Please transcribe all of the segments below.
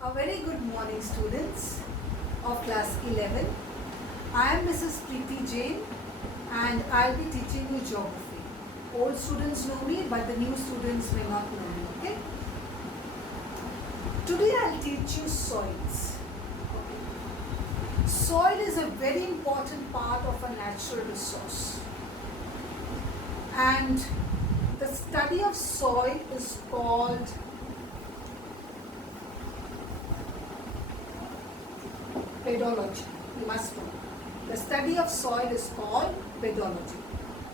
A very good morning, students of class 11. I am Mrs. Preeti Jain and I'll be teaching you geography. Old students know me, but the new students may not know me, okay? Today I'll teach you soils. Soil is a very important part of a natural resource. And the study of soil is called pedology. You must know. The study of soil is called pedology.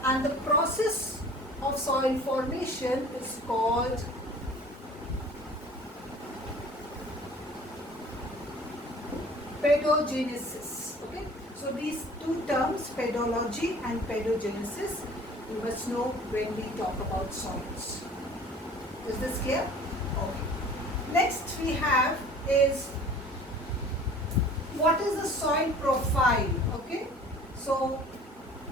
And the process of soil formation is called pedogenesis. Okay? So these two terms, pedology and pedogenesis, you must know when we talk about soils. Is this clear? Okay. Next we have is what is the soil profile? Okay, so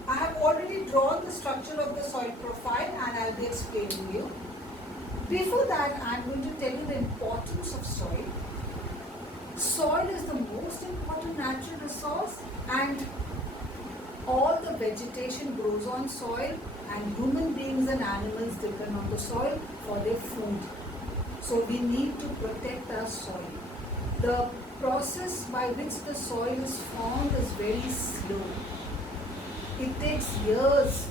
I have already drawn the structure of the soil profile and I'll be explaining you. Before that, I'm going to tell you the importance of soil. Soil is the most important natural resource and all the vegetation grows on soil and human beings and animals depend on the soil for their food. So we need to protect our soil. The process by which the soil is formed is very slow. It takes years,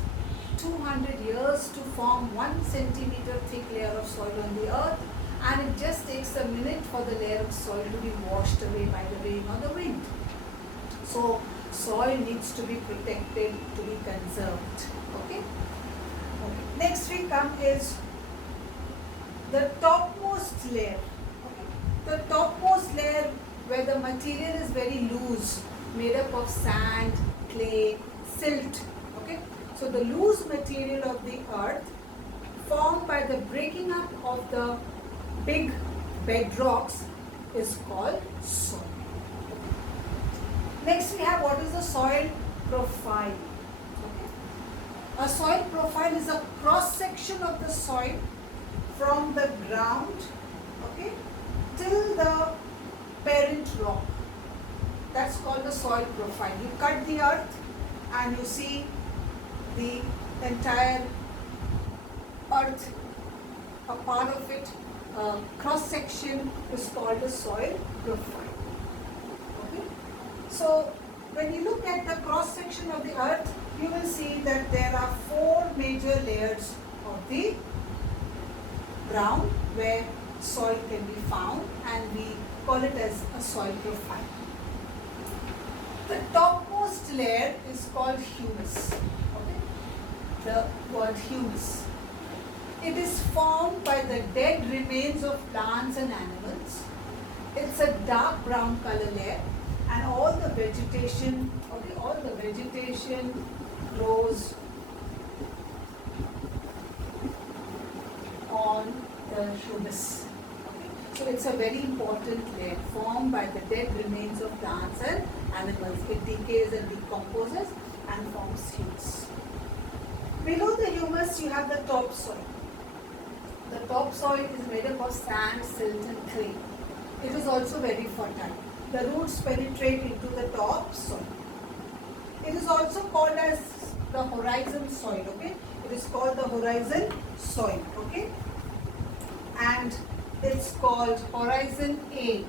200 years to form 1 centimeter thick layer of soil on the earth, and it just takes a minute for the layer of soil to be washed away by the rain or the wind. So soil needs to be protected, to be conserved. Okay? Next we come is the topmost layer. Okay? The topmost layer where the material is very loose, made up of sand, clay, silt. Okay? So the loose material of the earth formed by the breaking up of the big bedrocks is called soil. Okay? Next we have what is the soil profile. Okay? A soil profile is a cross section of the soil from the ground, okay, till the parent rock. That's called the soil profile. You cut the earth and you see the entire earth, a part of it, cross section is called the soil profile. Okay? So when you look at the cross section of the earth, you will see that there are 4 major layers of the ground where soil can be found, and we call it as a soil profile. The topmost layer is called humus. Okay? The word humus. It is formed by the dead remains of plants and animals. It's a dark brown color layer, and all the vegetation, okay, all the vegetation grows on the humus. So it's a very important layer formed by the dead remains of plants and animals. It decays and decomposes and forms humus. Below the humus you have the topsoil. The topsoil is made up of sand, silt and clay. It is also very fertile. The roots penetrate into the topsoil. It is also called as the horizon soil. Okay? It is called the horizon soil. Okay? And it's called horizon A.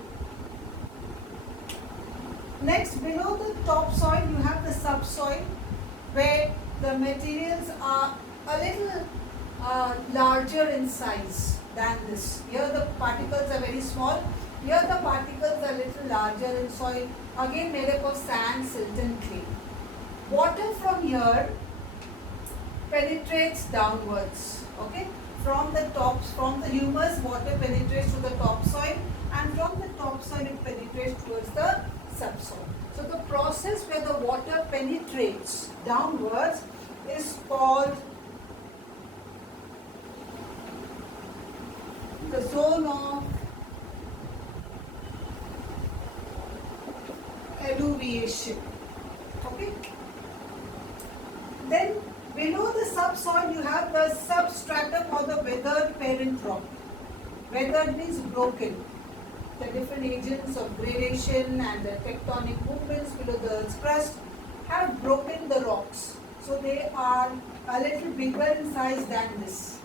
Next, below the topsoil, you have the subsoil, where the materials are a little larger in size than this. Here the particles are very small. Here the particles are a little larger in soil, again made up of sand, silt and clay. Water from here penetrates downwards. Okay? From the humus, water penetrates to the topsoil, and from the topsoil it penetrates towards the subsoil. So the process where the water penetrates downwards is called the zone of alluviation. Okay? Then below the subsoil you have the substratum or the weathered parent rock. Weathered means broken. the different agents of gradation and the tectonic movements below the Earth's crust have broken the rocks. So they are a little bigger in size than this.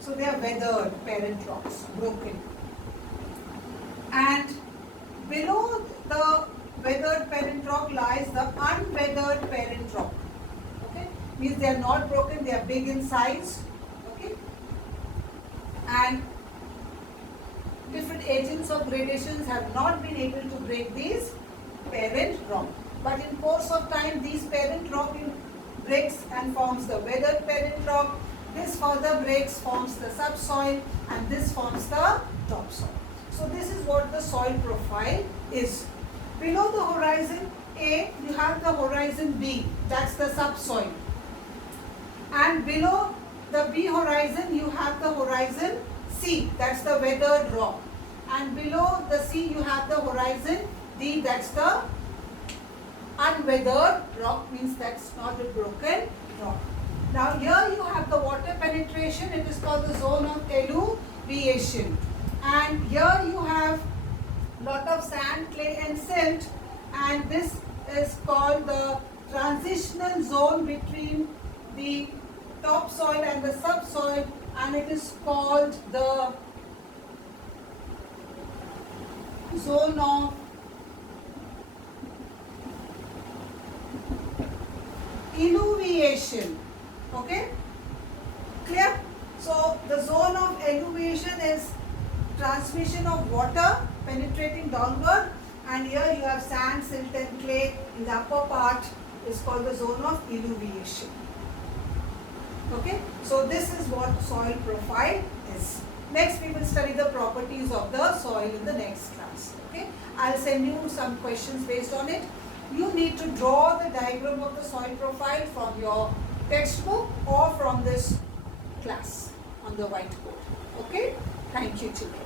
So they are weathered parent rocks, broken. And below the weathered parent rock lies the unweathered parent rock. Okay, means they are not broken, they are big in size. Okay, and different agents of gradations have not been able to break these parent rock. But in course of time, these parent rock breaks and forms the weathered parent rock. This further breaks, forms the subsoil, and this forms the topsoil. So this is what the soil profile is. Below the horizon A, you have the horizon B, that's the subsoil. And below the B horizon, you have the horizon C, that's the weathered rock. And below the C, you have the horizon D, that's the unweathered rock, means that's not a broken rock. Now here you have the water penetration, it is called the zone of eluvation. And here you have lot of sand, clay and silt, and this is called the transitional zone between the topsoil and the subsoil, and it is called the zone of eluvation. Okay, clear? So the zone of eluvation is transmission of water penetrating downward, and here you have sand, silt and clay in the upper part is called the zone of eluvation. Okay, so this is what soil profile is. Next we will study the properties of the soil in the next class. Okay, I'll send you some questions based on it. You need to draw the diagram of the soil profile from your textbook or from this class on the whiteboard. Okay, thank you children.